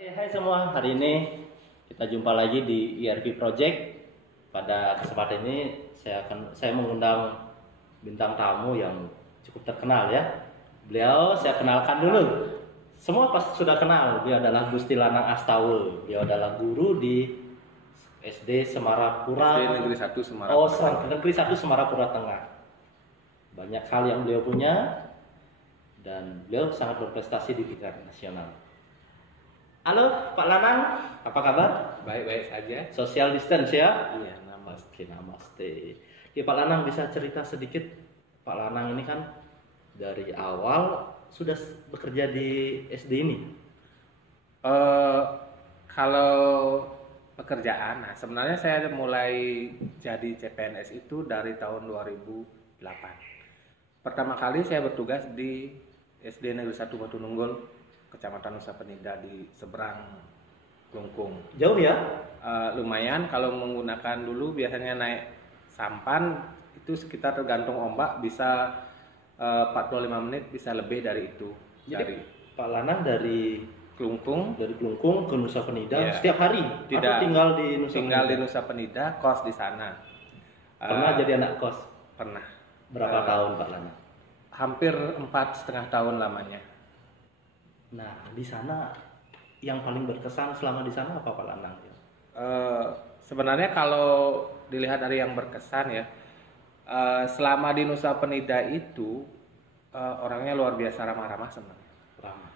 Oke, hai semua. Hari ini kita jumpa lagi di ERP Project. Pada kesempatan ini saya mengundang bintang tamu yang cukup terkenal ya. Beliau saya kenalkan dulu. Semua pasti sudah kenal. Dia adalah Gusti Lanang Astawa. Dia adalah guru di SD Semarapura. SD Negeri 1 Semarapura. Oh, Negeri 1 Semarapura Tengah. Banyak hal yang beliau punya dan beliau sangat berprestasi di tingkat nasional. Halo Pak Lanang, apa kabar? Baik-baik saja. Social distance ya? Iya, namaste. Namaste. Oke, Pak Lanang bisa cerita sedikit. Pak Lanang ini kan dari awal sudah bekerja di SD ini. Kalau pekerjaan, nah sebenarnya saya mulai jadi CPNS itu dari tahun 2008. Pertama kali saya bertugas di SD Negeri 1 Batu Nunggul, Kecamatan Nusa Penida di seberang Klungkung. Jauh ya? Lumayan, kalau menggunakan dulu biasanya naik sampan itu sekitar tergantung ombak bisa 45 menit, bisa lebih dari itu. Jadi Pak Lanang dari Klungkung ke Nusa Penida Iya. setiap hari? Tidak. Atau tinggal di Nusa tinggal Penida? di Nusa Penida, kos di sana. Pernah jadi anak kos? Pernah. Berapa tahun Pak Lanang? Hampir 4,5 tahun lamanya. Nah, di sana yang paling berkesan selama di sana apa Pak Lanang? Sebenarnya kalau dilihat dari yang berkesan ya, selama di Nusa Penida itu orangnya luar biasa ramah-ramah sebenarnya. Ramah.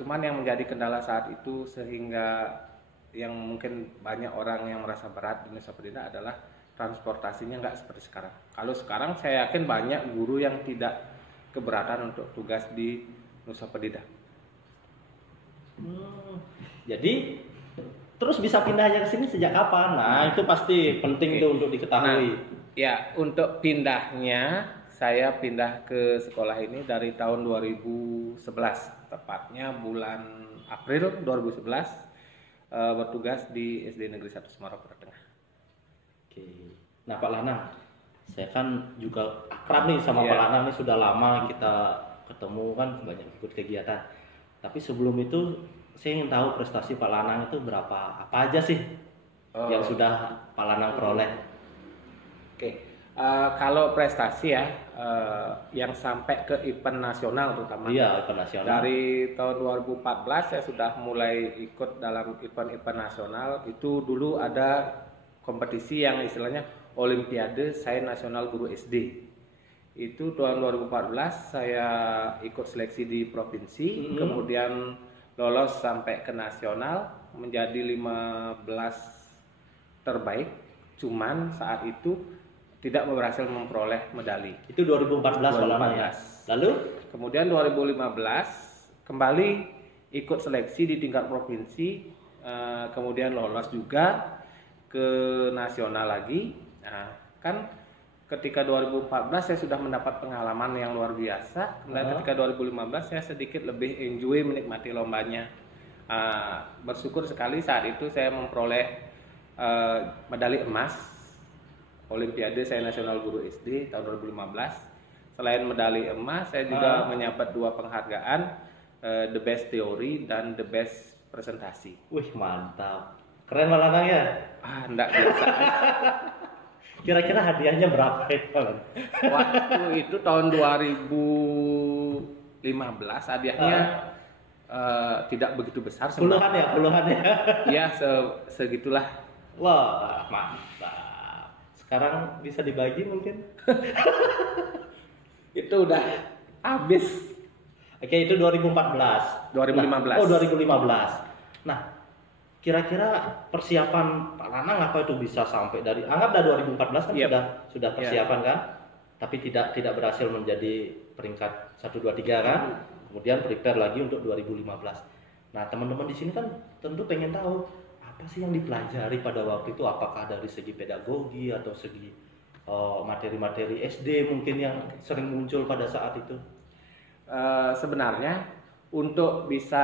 Cuman yang menjadi kendala saat itu sehingga yang mungkin banyak orang yang merasa berat di Nusa Penida adalah transportasinya nggak seperti sekarang. Kalau sekarang saya yakin banyak guru yang tidak keberatan untuk tugas di Nusa Penida. Jadi terus bisa pindahnya ke sini sejak kapan? Nah, itu pasti penting tuh untuk diketahui. Ya, untuk pindahnya saya pindah ke sekolah ini dari tahun 2011, tepatnya bulan April 2011, bertugas di SD Negeri 1 Semarapura Tengah. Oke. Nah, Pak Lanang, saya kan juga akrab nih sama Iya. Pak Lanang nih, sudah lama kita ketemu kan, banyak ikut kegiatan. Tapi sebelum itu saya ingin tahu prestasi Pak Lanang itu berapa, apa aja sih yang sudah Pak Lanang peroleh? Oke. Kalau prestasi ya, yang sampai ke event nasional terutama. Iya, event nasional. Dari tahun 2014 saya sudah mulai ikut dalam event-event nasional. Itu dulu ada kompetisi yang istilahnya Olimpiade Sains Nasional Guru SD. Itu tahun 2014 saya ikut seleksi di provinsi, kemudian lolos sampai ke nasional menjadi 15 terbaik. Cuman saat itu tidak berhasil memperoleh medali. Itu 2014 Pak Lanang ya. Lalu Kemudian 2015 kembali ikut seleksi di tingkat provinsi, kemudian lolos juga ke nasional lagi. Nah, kan ketika 2014 saya sudah mendapat pengalaman yang luar biasa. Kemudian ketika 2015 saya sedikit lebih enjoy menikmati lombanya. Bersyukur sekali saat itu saya memperoleh medali emas Olimpiade Sains Nasional Guru SD tahun 2015. Selain medali emas, saya juga menyabat 2 penghargaan, The Best Teori dan The Best Presentasi. wih mantap. Keren Pak Lanang ya. Enggak biasa. Kira-kira hadiahnya berapa itu Pak Lanang? Waktu itu tahun 2015 hadiahnya tidak begitu besar. Puluhan ya? Ya, segitulah. Wah, mantap. Sekarang bisa dibagi mungkin? Itu udah habis. Oke, itu 2014. 2015. Nah, oh, 2015. Nah, kira-kira persiapan Pak Lanang apa itu bisa sampai dari anggap dari 2014 kan Yep. sudah persiapan kan? Tapi tidak berhasil menjadi peringkat 1 2 3 kan? Kemudian prepare lagi untuk 2015. Nah, teman-teman di sini kan tentu pengen tahu apa sih yang dipelajari pada waktu itu, apakah dari segi pedagogi atau segi materi-materi SD mungkin yang sering muncul pada saat itu. Sebenarnya untuk bisa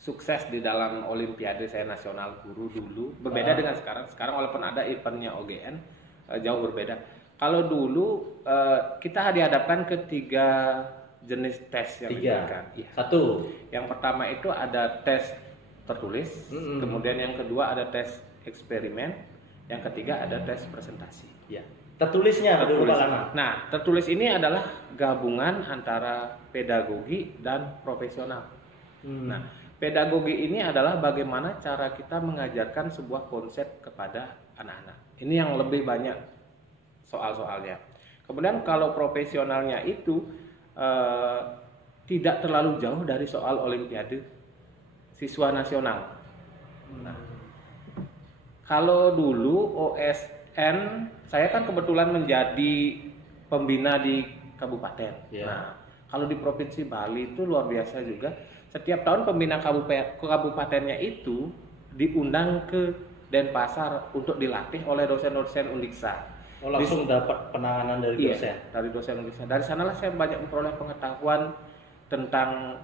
sukses di dalam Olimpiade Sains Nasional Guru dulu berbeda dengan sekarang. Sekarang walaupun ada eventnya OGN jauh berbeda. Kalau dulu kita dihadapkan ke 3 jenis tes yang 3. diberikan. Iya. 1. Yang pertama itu ada tes tertulis, kemudian yang kedua ada tes eksperimen, yang ketiga ada tes presentasi. Ya. Tertulisnya dulu Pak Lana. Nah, tertulis ini adalah gabungan antara pedagogi dan profesional. Nah, pedagogi ini adalah bagaimana cara kita mengajarkan sebuah konsep kepada anak-anak. Ini yang lebih banyak soal-soalnya. Kemudian kalau profesionalnya itu tidak terlalu jauh dari soal olimpiade siswa nasional. Nah, kalau dulu OSN, saya kan kebetulan menjadi pembina di kabupaten. Yeah. Nah, kalau di Provinsi Bali itu luar biasa juga. Setiap tahun pembina kabupatennya itu diundang ke Denpasar untuk dilatih oleh dosen-dosen Undiksa. Oh, langsung dapat penanganan dari dosen. Iya, dari dosen Undiksa. Dari sanalah saya banyak memperoleh pengetahuan tentang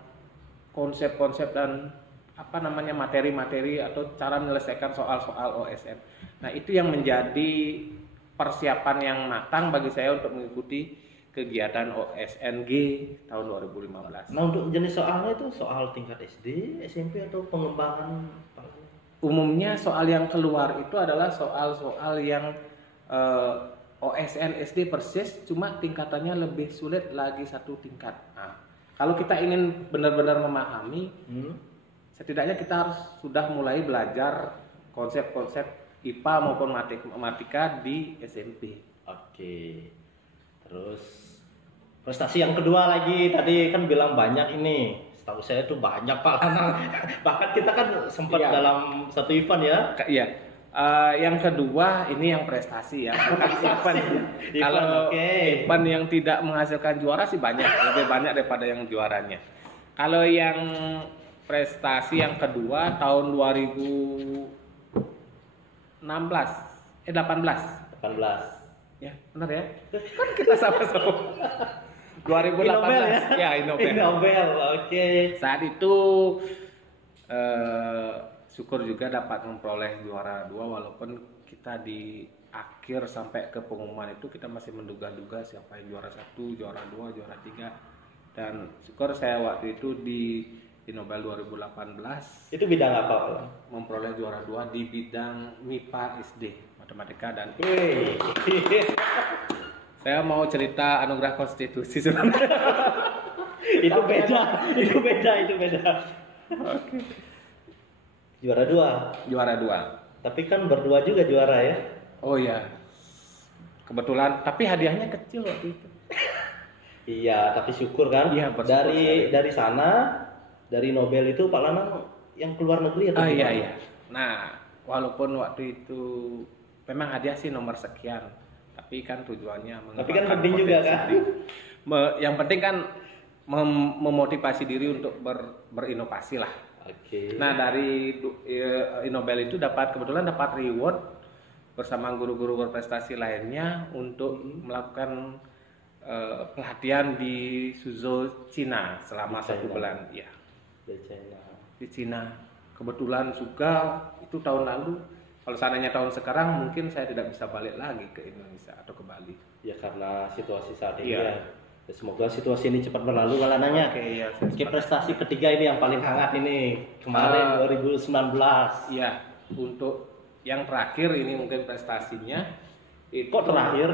konsep-konsep dan materi-materi atau cara menyelesaikan soal-soal OSN. Nah, itu yang menjadi persiapan yang matang bagi saya untuk mengikuti kegiatan OSNG tahun 2015. Nah, untuk jenis soalnya itu soal tingkat SD, SMP atau pengembangan? Umumnya soal yang keluar itu adalah soal-soal yang OSN SD persis, cuma tingkatannya lebih sulit lagi satu tingkat. Nah, kalau kita ingin benar-benar memahami, setidaknya kita harus sudah mulai belajar konsep-konsep IPA maupun matematika di SMP. Oke. Terus prestasi yang kedua lagi, tadi kan bilang banyak ini. Setahu saya tuh banyak Pak Lanang. Bahkan kita kan sempat dalam satu event ya. Iya. Yang kedua ini yang prestasi ya. Kalau event yang tidak menghasilkan juara sih banyak, lebih banyak daripada yang juaranya. Kalau yang prestasi yang kedua tahun 18. Ya, benar ya? Kan kita sama-sama. 2018 ya, Nobel. Oke. Saat itu syukur juga dapat memperoleh juara 2 walaupun kita di akhir sampai ke pengumuman itu kita masih menduga-duga siapa yang juara 1, juara 2, juara 3. Dan syukur saya waktu itu di Nobel 2018 itu bidang apa Pak? Memperoleh juara 2 di bidang MIPA SD, matematika dan saya mau cerita anugerah konstitusi sebenarnya. itu beda. Oke. Juara 2. Tapi kan berdua juga juara ya. Oh iya. Kebetulan, tapi hadiahnya kecil waktu itu. Iya, tapi syukur kan. Iya, dari sana, dari Nobel itu Pak Lanang yang keluar negeri atau gimana? Iya. Nah, walaupun waktu itu memang hadiah sih nomor sekian, tapi kan tujuannya tapi kan penting juga kan. Yang penting kan memotivasi diri untuk berinovasi lah. Oke. Nah, dari Nobel itu kebetulan dapat reward bersama guru-guru berprestasi lainnya untuk melakukan pelatihan di Suzhou, Cina selama 1 bulan. Ya. Di Cina. Kebetulan juga itu tahun lalu. Kalau seandainya tahun sekarang mungkin saya tidak bisa balik lagi ke Indonesia atau ke Bali. Ya karena situasi saat ini ya. Semoga situasi ini cepat berlalu Lanangnya. Oke, prestasi ketiga ini yang paling hangat ini kemarin 2019. Iya, untuk yang terakhir ini mungkin prestasinya. Kok terakhir?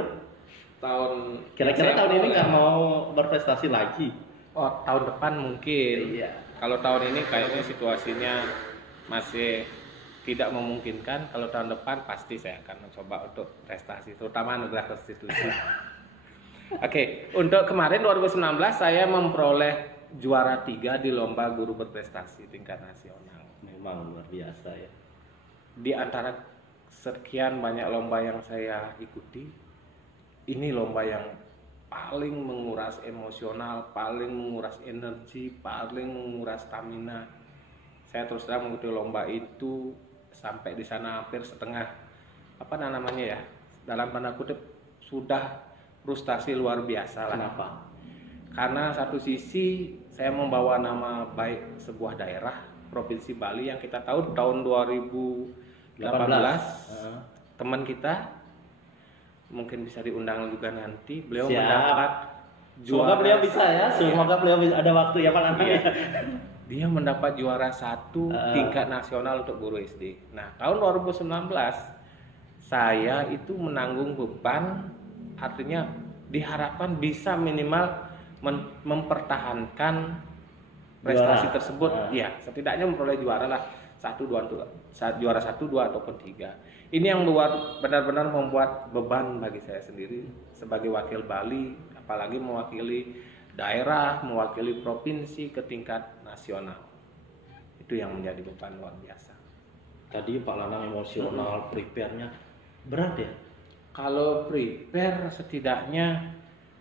Kira-kira tahun ini nggak mau berprestasi lagi? Oh, tahun depan mungkin. Iya. Kalau tahun ini kayaknya situasinya masih tidak memungkinkan. Kalau tahun depan pasti saya akan mencoba untuk prestasi, terutama anugerah konstitusi. Oke, untuk kemarin 2019 saya memperoleh juara 3 di lomba guru berprestasi tingkat nasional. Memang luar biasa ya. Di antara sekian banyak lomba yang saya ikuti, ini lomba yang paling menguras emosional, paling menguras energi, paling menguras stamina. Saya terus terang mengikuti lomba itu sampai di sana hampir setengah dalam tanda kutip sudah frustasi luar biasa lah. Kenapa? Karena satu sisi saya membawa nama baik sebuah daerah Provinsi Bali yang kita tahu tahun 2018 teman kita mungkin bisa diundang juga nanti. Beliau mendapat Semoga beliau bisa ya. Semoga beliau bisa ada waktu ya Pak Lanang ya. Dia mendapat juara 1 tingkat nasional untuk guru SD. Nah, tahun 2019 saya itu menanggung beban, artinya diharapkan bisa minimal mempertahankan prestasi Juara. tersebut. Ya, setidaknya memperoleh juara lah, 1, 2, juara 1, 2 ataupun 3. Ini yang benar-benar membuat beban bagi saya sendiri sebagai wakil Bali, apalagi mewakili daerah, mewakili provinsi ke tingkat nasional. Itu yang menjadi beban luar biasa. Tadi Pak Lanang emosional, prepare-nya berat ya? Kalau prepare setidaknya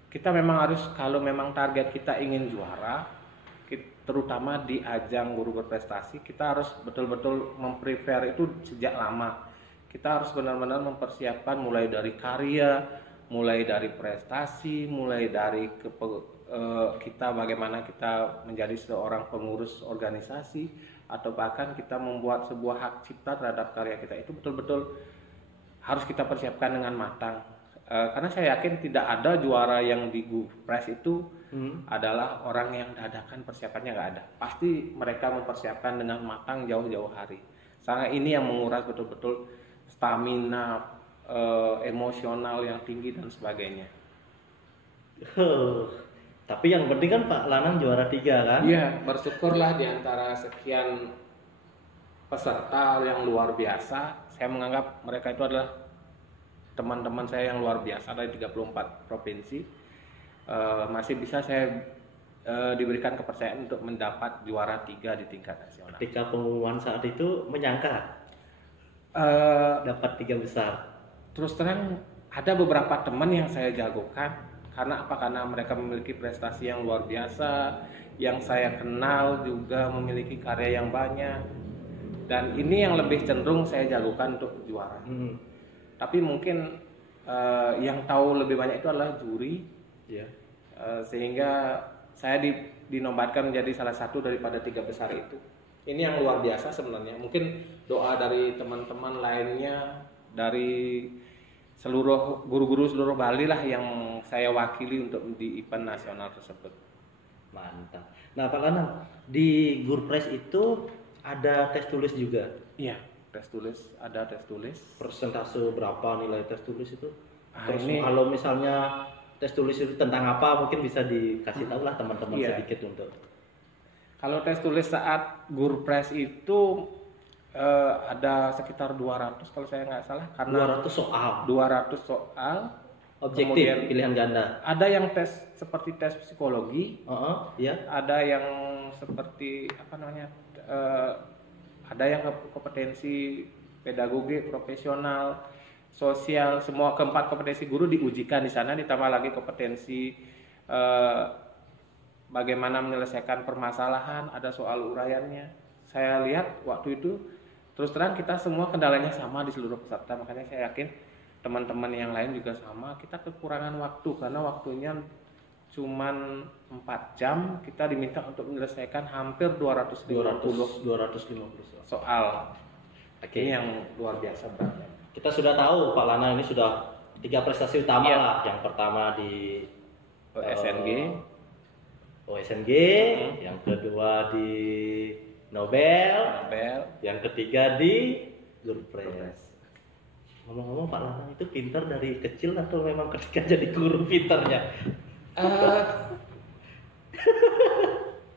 kita memang harus, kalau memang target kita ingin juara, terutama di ajang guru berprestasi, kita harus betul-betul memprepare itu sejak lama. Kita harus benar-benar mempersiapkan mulai dari karya, mulai dari prestasi, mulai dari kita bagaimana kita menjadi seorang pengurus organisasi, atau bahkan kita membuat sebuah hak cipta terhadap karya kita, itu betul-betul harus kita persiapkan dengan matang. Karena saya yakin tidak ada juara yang di Gurpres itu adalah orang yang dadakan persiapannya, nggak ada. Pasti mereka mempersiapkan dengan matang jauh-jauh hari. Karena ini yang menguras betul-betul stamina, emosional yang tinggi dan sebagainya. Tapi yang penting kan Pak Lanang juara 3 kan? Iya, bersyukurlah di antara sekian peserta yang luar biasa. Saya menganggap mereka itu adalah teman-teman saya yang luar biasa dari 34 provinsi. Masih bisa saya diberikan kepercayaan untuk mendapat juara 3 di tingkat nasional. Ketika pengumuman saat itu menyangka dapat 3 besar. Terus terang ada beberapa teman yang saya jagokan. Karena apa? Karena mereka memiliki prestasi yang luar biasa, yang saya kenal juga memiliki karya yang banyak, dan ini yang lebih cenderung saya jagokan untuk juara. Tapi mungkin yang tahu lebih banyak itu adalah juri, sehingga saya dinobatkan menjadi salah satu daripada 3 besar itu. Ini yang luar biasa sebenarnya. Mungkin doa dari teman-teman lainnya, dari seluruh guru-guru seluruh Bali lah yang saya wakili untuk di event nasional tersebut. Mantap. Nah Pak Lanang, di Gurpres itu ada tes tulis juga? Iya, tes tulis, ada tes tulis. Persentase berapa nilai tes tulis itu? Terus Ini kalau misalnya tes tulis itu tentang apa, mungkin bisa dikasih tahu lah teman-teman sedikit untuk. Kalau tes tulis saat Gurpres itu ada sekitar 200 kalau saya nggak salah, karena 200 soal. 200 soal. Objektif, Kemudian pilihan ganda. Ada yang tes seperti tes psikologi, Ya. ada yang seperti apa namanya, ada yang kompetensi pedagogi, profesional, sosial, semua keempat kompetensi guru diujikan di sana, ditambah lagi kompetensi bagaimana menyelesaikan permasalahan, ada soal uraiannya. Saya lihat waktu itu terus terang kita semua kendalanya sama di seluruh peserta, makanya saya yakin teman-teman yang lain juga sama. Kita kekurangan waktu karena waktunya cuman 4 jam, kita diminta untuk menyelesaikan hampir 250 soal. Ini yang luar biasa beratnya. Kita sudah tahu Pak Lanang ini sudah 3 prestasi utama lah. Yang pertama di OSNG, yang kedua di Nobel, yang ketiga di Gurpres. Ngomong-ngomong Pak Lanang itu pintar dari kecil atau memang ketika jadi guru pintarnya?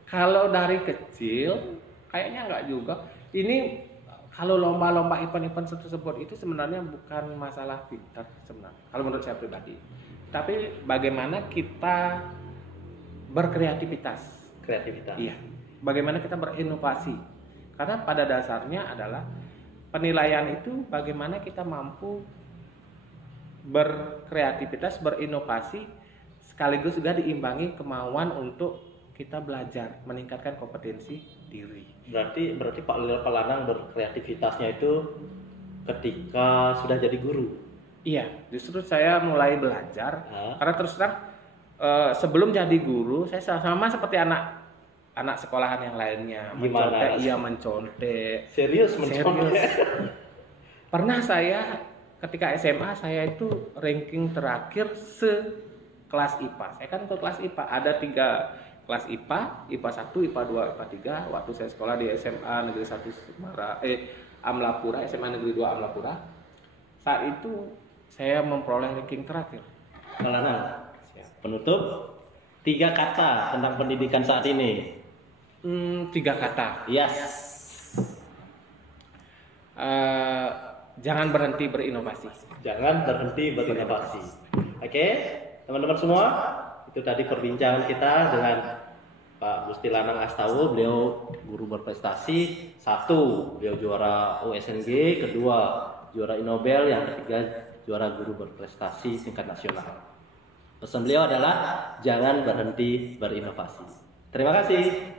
Kalau dari kecil kayaknya enggak juga. Ini kalau lomba-lomba event-event tersebut itu sebenarnya bukan masalah pintar sebenarnya, kalau menurut saya pribadi. Tapi bagaimana kita berkreativitas. Iya. Bagaimana kita berinovasi. Karena pada dasarnya adalah penilaian itu bagaimana kita mampu berkreativitas, berinovasi, sekaligus juga diimbangi kemauan untuk kita belajar, meningkatkan kompetensi diri. Berarti Pak Lanang berkreativitasnya itu ketika sudah jadi guru. Iya, justru saya mulai belajar karena terus terang sebelum jadi guru saya sama seperti anak sekolahan yang lainnya. Gimana? Mencontek. Serius mencontek. Pernah saya ketika SMA saya itu ranking terakhir kelas IPA. Saya kan ikut kelas IPA. Ada 3 kelas IPA, IPA 1, IPA 2, IPA 3. Waktu saya sekolah di SMA Negeri 1 Amlapura, SMA Negeri 2 Amlapura. Saat itu saya memperoleh ranking terakhir. Kelanang. Penutup 3 kata tentang pendidikan saat ini. 3 kata. Yes. Jangan berhenti berinovasi. Jangan berhenti berinovasi. Oke, teman-teman semua, itu tadi perbincangan kita dengan Pak Gusti Lanang Astawa. Beliau guru berprestasi. 1, beliau juara USNG. 2, juara Innobel. Yang 3, juara guru berprestasi tingkat nasional. Pesan beliau adalah jangan berhenti berinovasi. Terima kasih.